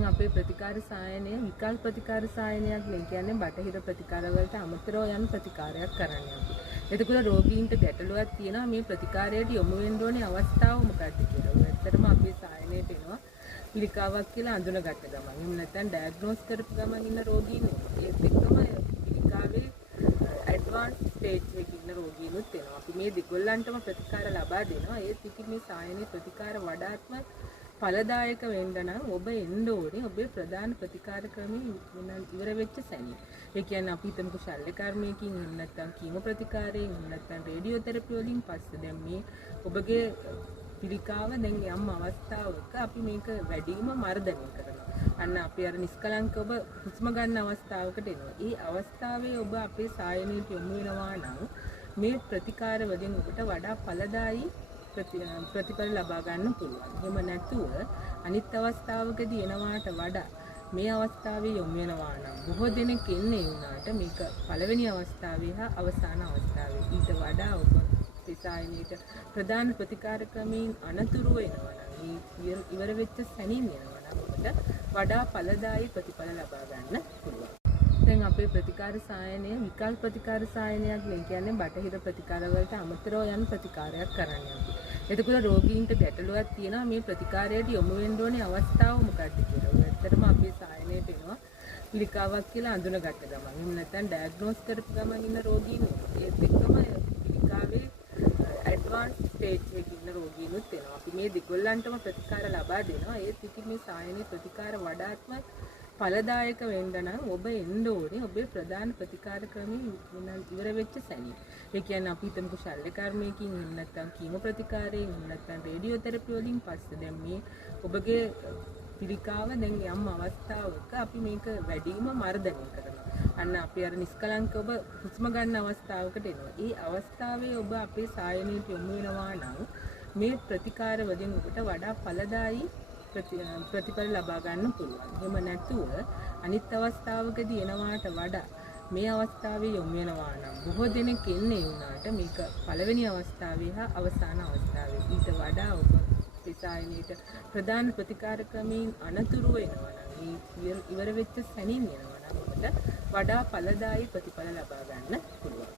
දැන් අපේ ප්‍රතිකාර සායනය විකල්ප ප්‍රතිකාර සායනයක් නේ කියන්නේ බටහිර ප්‍රතිකාර වලට අමතරව යන ප්‍රතිකාරයක් කරන්නේ අපි. එතකොට රෝගීන්ට ගැටලුවක් තියෙනවා මේ ප්‍රතිකාරයට යොමු වෙන්න ඕනේ අවස්ථාව මොකක්ද කියලා. ඇත්තටම අපේ සායනයට එනවා පිළිකාවක් කියලා අඳුනගත්ත ගමන්. එහෙම නැත්නම් ඩයග්නෝස් කරපු ගමන් ඉන්න රෝගීන් ඒත් එක්කම පිළිකාවේ ඇඩ්වාන්ස් ස්ටේජ් එකේ ඉන්න රෝගීනුත් එනවා. අපි මේ දෙගොල්ලන්ටම ප්‍රතිකාර ලබා දෙනවා. ඒත් ඉතින් මේ සායනයේ ප්‍රතිකාර වඩාත්ම ඵලදායක වෙන්න නම් ඔබ එන්න ඕනේ ඔබේ ප්‍රධාන ප්‍රතිකාර ක්‍රමයේ ඉවර වෙච්ච සැනින්. ඒ කියන්නේ අපි හිතමුකෝ ශල්‍ය කර්මයකින් එහෙම නැත්නම් කීමෝ ප්‍රතිකාරයෙන් එහෙම නැත්නම් රේඩියෝ තෙරපි වලින් පස්සේ දැන් මේ ඔබගේ පිළිකාව දැන් යම් අවස්ථාවක අපි මේක වැඩිම මර්ධනය කරනවා. අන්න අපි අර නිස්කලංක ඔබ හුස්ම ගන්න අවස්ථාවකට එනවා. ඒ අවස්ථාවේ ඔබ අපේ සායනයට යොමු වෙනවා නම් මේ ප්‍රතිකාර වලින් ඔබට වඩා ඵලදායී ප්‍රතිඵල ලබා ගන්න පුළුවන්. එහෙම නැතුව අනිත් අවස්ථාවකදී එනවාට වඩා මේ අවස්ථාවේ යොමු වෙනවා නම් බොහෝ දෙනෙක් ඉන්නේ වුණාට මේක පළවෙනි අවස්ථාවේ හා අවසාන අවස්ථාවේ ඊට වඩා ඔබ සායනයට ප්‍රධාන ප්‍රතිකාර ක්‍රමයෙන් අනතුරු වෙනවා නම් මේ ඉවර වෙච්ච සැනින් යනවා නම් ඔබට වඩා ඵලදායී ප්‍රතිඵල ලබා ගන්න පුළුවන්. දැන් අපේ ප්‍රතිකාර සායනය විකල්ප ප්‍රතිකාර සායනයක් නේ කියන්නේ බටහිර ප්‍රතිකාර වලට අමතරව යන ප්‍රතිකාරයක් කරන්නේ අපි. එතකොට රෝගීන්ට ගැටලුවක් තියෙනවා මේ ප්‍රතිකාරයට යොමු වෙන්න ඕනේ අවස්ථාව මොකක්ද කියලා. ඇත්තටම අපේ සායනයට එනවා පිළිකාවක් කියලා අඳුනගත්ත ගමන්. එහෙම නැත්නම් ඩයග්නෝස් කරපු ගමන් ඉන්න රෝගීන් ඒත් එක්කම පිළිකාවේ ඇඩ්වාන්ස් ස්ටේජ් එකේ ඉන්න රෝගීනුත් එනවා. අපි මේ දෙගොල්ලන්ටම ප්‍රතිකාර ලබා දෙනවා. ඒත් ඉතින් මේ සායනයේ ප්‍රතිකාර වඩාත්ම ඵලදායක වෙන්න නම් ඔබ එන්න ඕනේ ඔබේ ප්‍රධාන ප්‍රතිකාර ක්‍රමයේ ඉවර වෙච්ච සැනින්. ඒ කියන්නේ අපි හිතමුකෝ ශල්‍ය කර්මයකින් එහෙම නැත්නම් කීමෝ ප්‍රතිකාරයෙන් එහෙම නැත්නම් රේඩියෝ තෙරපි වලින් පස්සේ දැන් මේ ඔබගේ පිළිකාව දැන් යම් අවස්ථාවක අපි මේක වැඩිම මර්ධනය කරනවා. අන්න අපි අර නිස්කලංක ඔබ හුස්ම ගන්න අවස්ථාවකට එනවා. ඒ අවස්ථාවේ ඔබ අපේ සායනයට යොමු වෙනවා නම් මේ ප්‍රතිකාර වලින් ඔබට වඩා ඵලදායී ප්‍රතිඵල ලබා ගන්න පුළුවන්. එහෙම නැතුව අනිත් අවස්ථාවකදී එනවාට වඩා මේ අවස්ථාවේ යොමු වෙනවා නම් බොහෝ දෙනෙක් ඉන්නේ වුණාට මේක පළවෙනි අවස්ථාවේ හා අවසාන අවස්ථාවේ ඊට වඩා ඔබ සායනයට ප්‍රධාන ප්‍රතිකාර ක්‍රමයෙන් අනතුරු වෙනවා නම් මේ ඉවර වෙච්ච සැනින් යනවා නම් ඔබට වඩා ඵලදායී ප්‍රතිඵල ලබා ගන්න පුළුවන්.